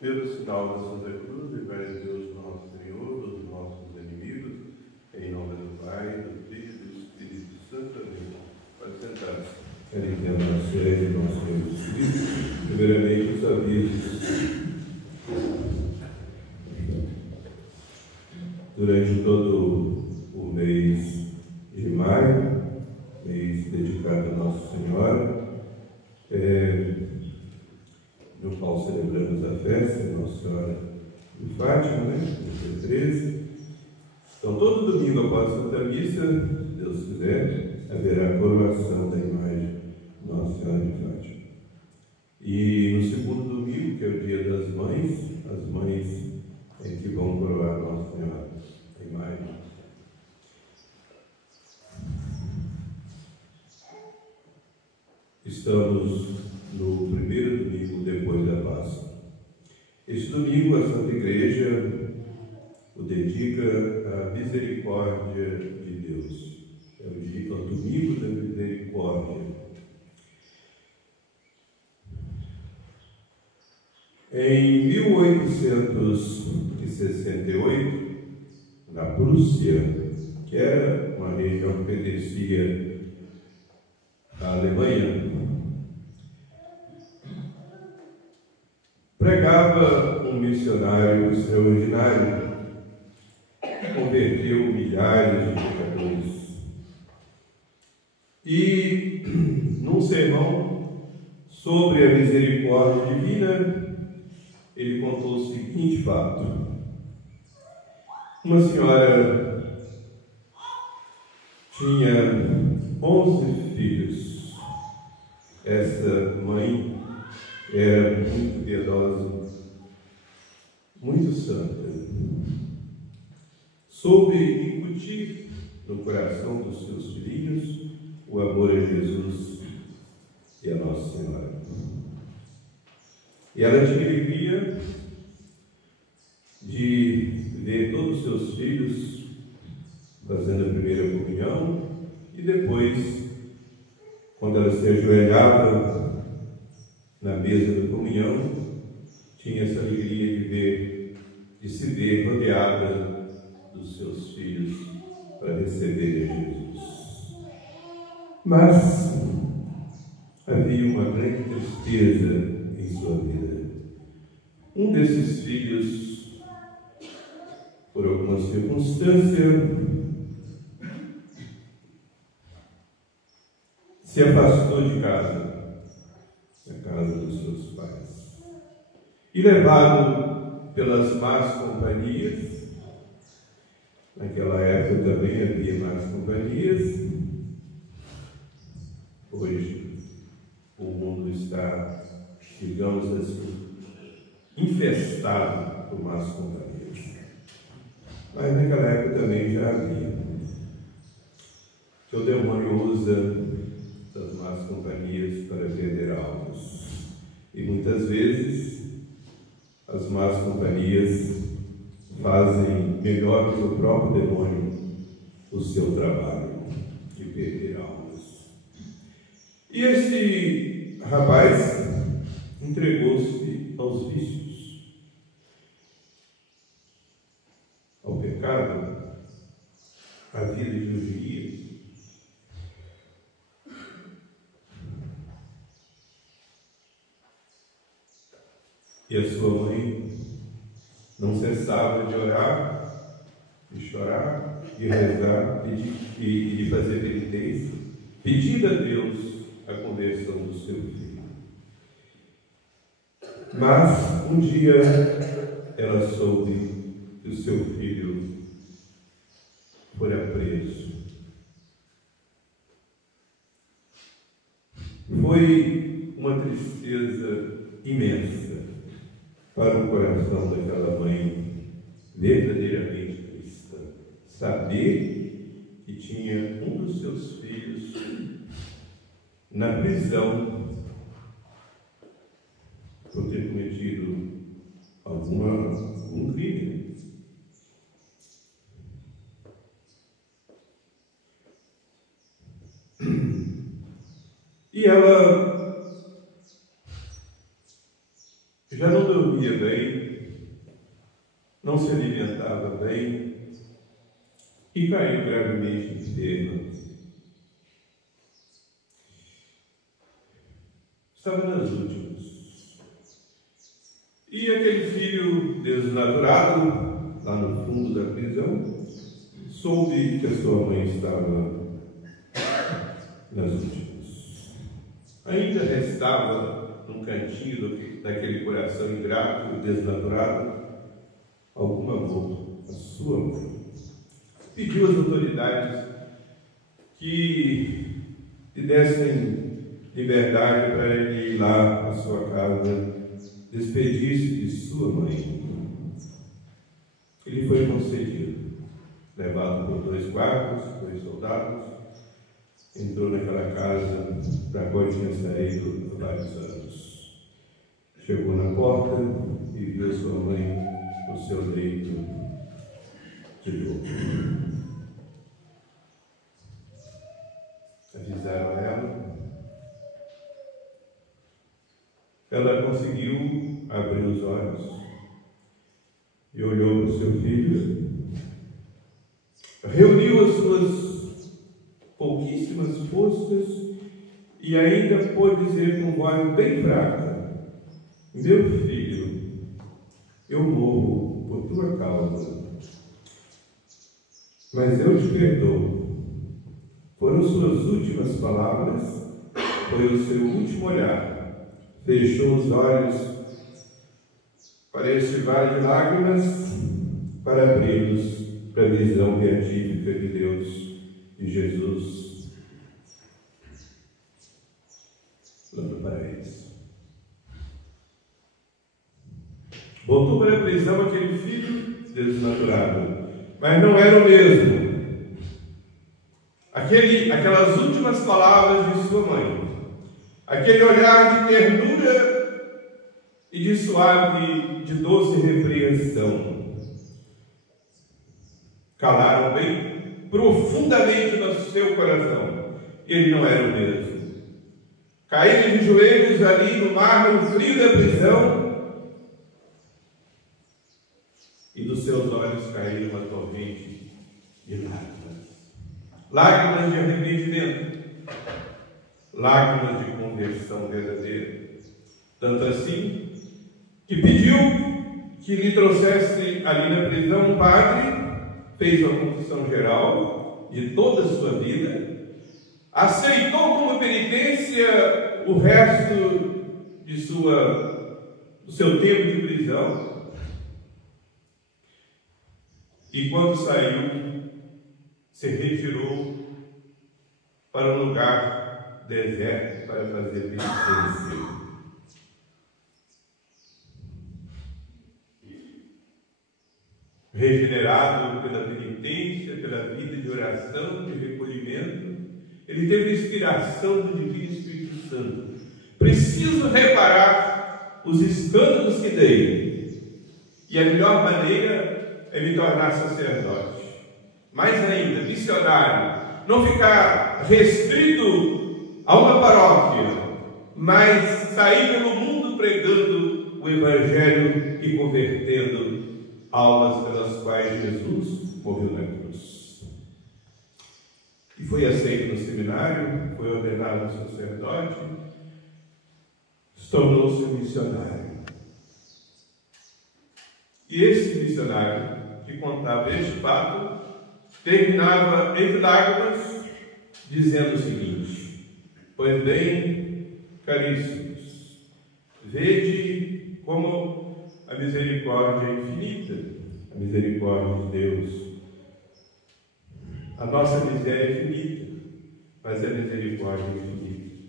Pelo sinal da Santa Cruz, livrai Deus nosso Senhor dos nossos inimigos, em nome do Pai, do Filho e do Espírito Santo. Amém. Pode sentar-se. Quero entender a nossa fé e nosso Deus Espírito. Primeiramente, os avisos. Durante todo o mês de maio, mês dedicado a Nossa Senhora, no qual celebramos a festa de Nossa Senhora de Fátima, dia 13. Então, todo domingo após a Santa Missa, se Deus quiser, haverá a coroação da imagem de Nossa Senhora de Fátima. E no segundo domingo, que é o Dia das Mães, as mães é que vão coroar Nossa Senhora, a imagem. Estamos no primeiro domingo depois da Páscoa. Este domingo a Santa Igreja o dedica à misericórdia de Deus. É o domingo da misericórdia. Em 1868, na Prússia, que era uma região que pertencia à Alemanha, pregava um missionário extraordinário, converteu milhares de pecadores. E, num sermão sobre a misericórdia divina, ele contou o seguinte fato. Uma senhora tinha 11 filhos. Essa mãe era muito piedosa, muito santa. Soube incutir no coração dos seus filhinhos o amor a Jesus e a Nossa Senhora. E ela tinha alegria de ver todos os seus filhos fazendo a primeira comunhão e depois, quando ela se ajoelhava na mesa da comunhão, tinha essa alegria de se ver rodeada dos seus filhos para receber a Jesus. Mas havia uma grande tristeza em sua vida. Um desses filhos, por alguma circunstância, se afastou de casa, da casa dos seus pais, e levado pelas más companhias. Naquela época também havia más companhias. Hoje o mundo está, digamos assim, infestado por más companhias. Mas naquela época também já havia. Que o demônio usa das más companhias para perder almas. E muitas vezes as más companhias fazem melhor que o próprio demônio o seu trabalho de perder almas. E esse rapaz entregou-se aos vícios, ao pecado, à vida de luxúria. E a sua mãe não cessava de orar, de chorar, de rezar e de fazer penitência, pedindo a Deus a conversão do seu filho. Mas um dia ela soube que o seu filho fora preso. Foi uma tristeza imensa para o coração daquela mãe verdadeiramente cristã. Saber que tinha um dos seus filhos na prisão por ter cometido algum crime. E ela já não dormia bem, não se alimentava bem e caiu gravemente enferma. Estava nas últimas. E aquele filho desnaturado, lá no fundo da prisão, soube que a sua mãe estava nas últimas. Ainda restava num cantinho daquele coração ingrato, desnaturado, algum amor, a sua mãe. Pediu às autoridades que lhe dessem liberdade para ele ir lá à sua casa, despedir-se de sua mãe. Ele foi concedido, levado por 2 guardas, 2 soldados, entrou naquela casa da qual tinha saído há vários anos. Chegou na porta e viu sua mãe no seu leito de dor. Avisaram a ela. Ela conseguiu abrir os olhos e olhou para o seu filho, reuniu as suas pouquíssimas forças e ainda pôde dizer com voz bem fraca: meu filho, eu morro por tua causa, mas eu te perdoo. Foram suas últimas palavras, foi o seu último olhar. Fechou os olhos para este vale de lágrimas, para abri-los para a visão beatífica de Deus e Jesus, dando para eles. Voltou para a prisão aquele filho desnaturado, mas não era o mesmo. Aquelas últimas palavras de sua mãe, aquele olhar de ternura e de suave, de doce repreensão, calaram bem profundamente no seu coração. Ele não era o mesmo. Caíram de joelhos ali no mármore frio da prisão, e dos seus olhos caíram uma torrente de lágrimas. Lágrimas de arrependimento, lágrimas de conversão verdadeira. Tanto assim, que pediu que lhe trouxesse ali na prisão um padre, fez uma confissão geral de toda a sua vida, aceitou como penitência o resto do seu tempo de prisão, e quando saiu, se retirou para um lugar deserto para fazer penitência. Regenerado pela penitência, pela vida de oração, de recolhimento, ele teve inspiração do Divino Espírito Santo. Preciso reparar os escândalos que dei, e a melhor maneira é me tornar sacerdote. Mais ainda, missionário, não ficar restrito a uma paróquia, mas sair pelo mundo pregando o Evangelho e convertendo almas pelas quais Jesus morreu na cruz. E foi aceito no seminário, foi ordenado sacerdote, tornou-se um missionário. E esse missionário que contava este fato terminava entre lágrimas, dizendo o seguinte: pois bem, caríssimos, vede como a misericórdia é infinita, a misericórdia de Deus. A nossa miséria é infinita, mas a misericórdia é infinita.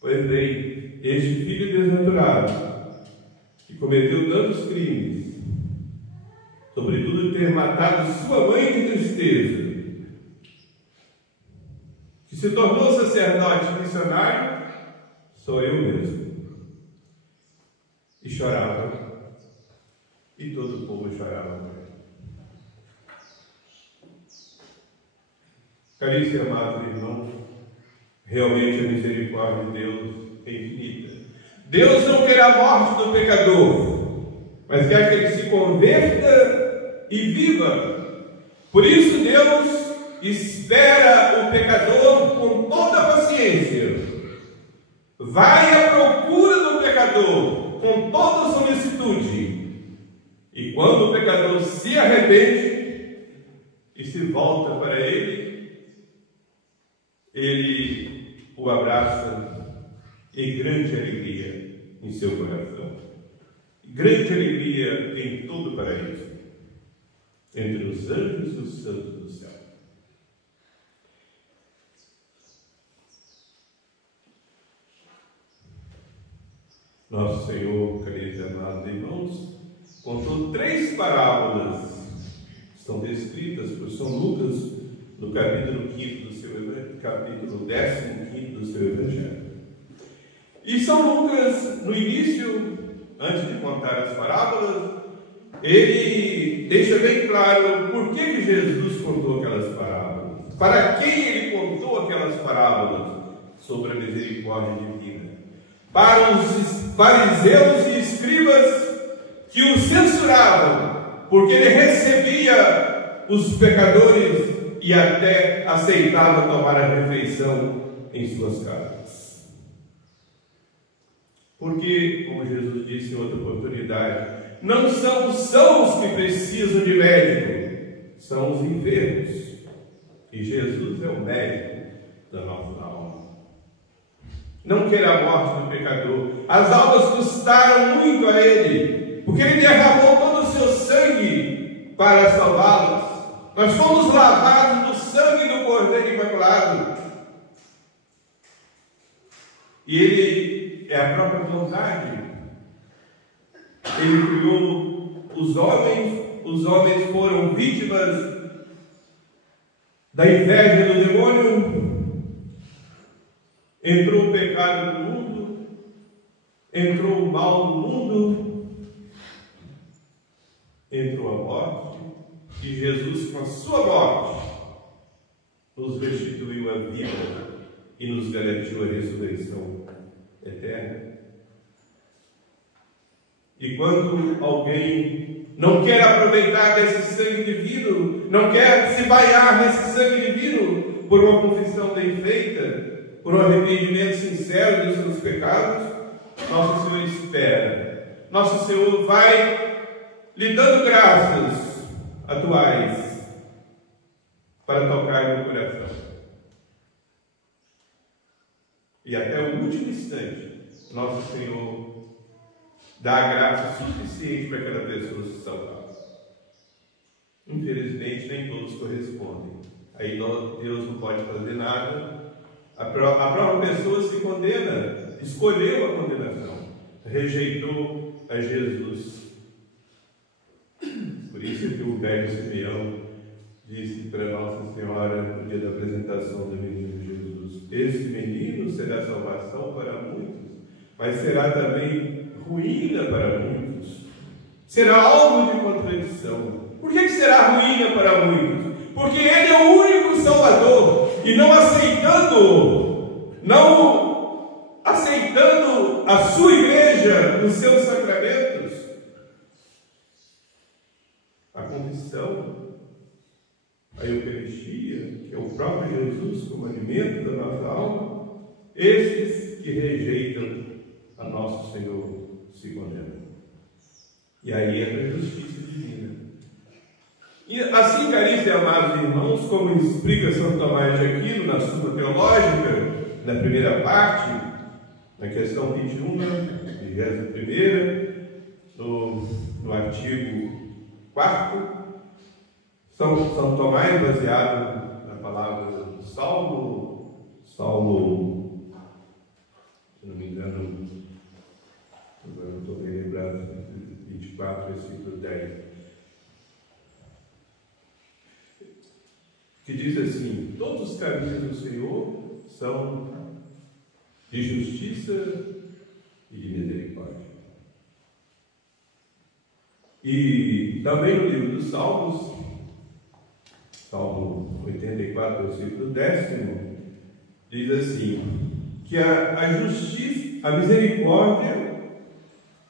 Pois bem, este filho desnaturado, que cometeu tantos crimes, sobretudo ter matado sua mãe de tristeza, que se tornou sacerdote missionário, sou eu mesmo. E chorava, e todo o povo chorava. Caríssimo e amado irmão, realmente a misericórdia de Deus é infinita. Deus não quer a morte do pecador, mas quer que ele se converta e viva. Por isso Deus espera o pecador com toda a paciência. Vai à procura do pecador com toda a solicitude. E quando o pecador se arrepende e se volta para ele, ele o abraça e grande alegria em seu coração. Grande alegria em todo o paraíso, entre os anjos e os santos do céu. Nosso Senhor, queridos e amados irmãos, contou 3 parábolas, estão descritas por São Lucas no capítulo 5 do seu Evangelho, capítulo 15 do seu Evangelho. E São Lucas, no início, antes de contar as parábolas, ele deixa bem claro por que Jesus contou aquelas parábolas, para quem ele contou aquelas parábolas sobre a misericórdia divina. Para os fariseus e escribas que o censuravam, porque ele recebia os pecadores e até aceitava tomar a refeição em suas casas. Porque, como Jesus disse em outra oportunidade, não são os sãos que precisam de médico, são os enfermos. E Jesus é o médico da nossa alma. Não quer a morte do pecador. As almas custaram muito a ele, porque ele derramou todo o seu sangue para salvá-las. Nós fomos lavados do sangue do Cordeiro Imaculado. E ele é a própria vontade. Ele criou os homens foram vítimas da inveja do demônio. Entrou o pecado no mundo, entrou o mal no mundo, entrou a morte, e Jesus, com a sua morte, nos restituiu a vida e nos garantiu a ressurreição eterna. E quando alguém não quer aproveitar desse sangue divino, não quer se banhar nesse sangue divino por uma confissão bem feita, por um arrependimento sincero dos seus pecados, nosso Senhor espera. Nosso Senhor vai lhe dando graças atuais para tocar no coração. E até o último instante, nosso Senhor dá a graça suficiente para aquela pessoa se salvar. Infelizmente, nem todos correspondem. Aí Deus não pode fazer nada. A própria pessoa se condena, escolheu a condenação, rejeitou a Jesus. Por isso que o velho Simeão disse para Nossa Senhora no dia da apresentação do menino Jesus: esse menino será salvação para muitos, mas será também ruína para muitos. Será alvo de contradição. Por que será ruína para muitos? Porque ele é o único Salvador. E não aceitando a sua igreja nos seus sacramentos, a confissão, a Eucaristia, que é o próprio Jesus como alimento da nossa alma, esses que rejeitam a nosso Senhor se condenam. E aí entra a justiça divina. E assim, caríssimos e amados irmãos, como explica São Tomás de Aquino na Suma Teológica, na primeira parte, na questão 21, 21ª, no artigo 4º, São Tomás, baseado na palavra do Salmo, se não me engano, agora não estou bem lembrado, 24, versículo 10, que diz assim: todos os caminhos do Senhor são de justiça e de misericórdia. E também no livro dos Salmos, Salmo 84, versículo 10, diz assim: que a justiça, a misericórdia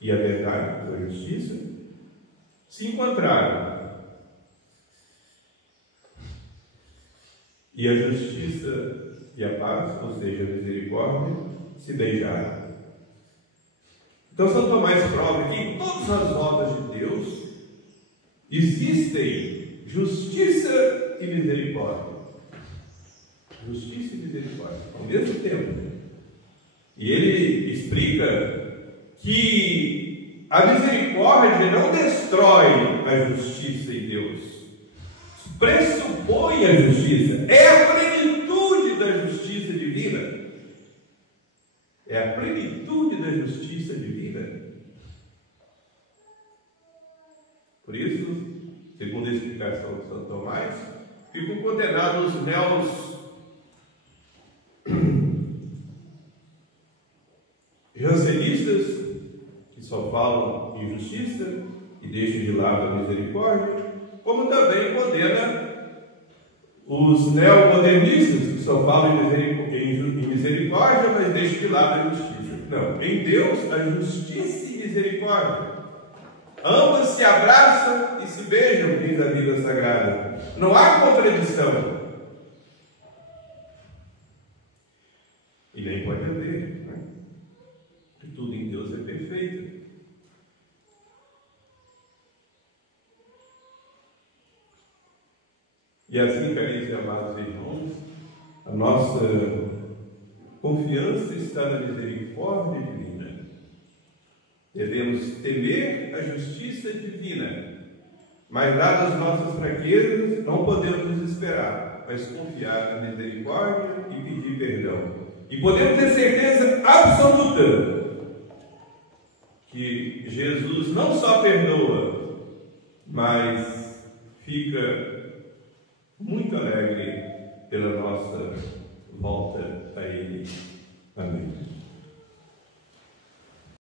e a verdade, a justiça, se encontraram. E a justiça e a paz, ou seja, a misericórdia, se beijaram. Então São Tomás prova que em todas as obras de Deus existem justiça e misericórdia. Justiça e misericórdia, ao mesmo tempo. E ele explica que a misericórdia não destrói a justiça em Deus, pressupõe a justiça, é a plenitude da justiça divina. É a plenitude da justiça divina. Por isso, segundo a explicação de São Tomás, ficam condenados os réus jansenistas, que só falam em justiça e deixam de lado a misericórdia, como também condena os neomodernistas, que só falam em misericórdia, mas deixam de lado a justiça. Não, em Deus, a justiça e misericórdia ambas se abraçam e se beijam, diz a Bíblia Sagrada. Não há contradição. E nem pode haver, né? Porque tudo em Deus é perfeito. E assim, caríssimos e amados irmãos, a nossa confiança está na misericórdia divina. Devemos temer a justiça divina, mas dadas as nossas fraquezas, não podemos desesperar, mas confiar na misericórdia e pedir perdão. E podemos ter certeza absoluta que Jesus não só perdoa, mas fica muito alegre pela nossa volta a Ele.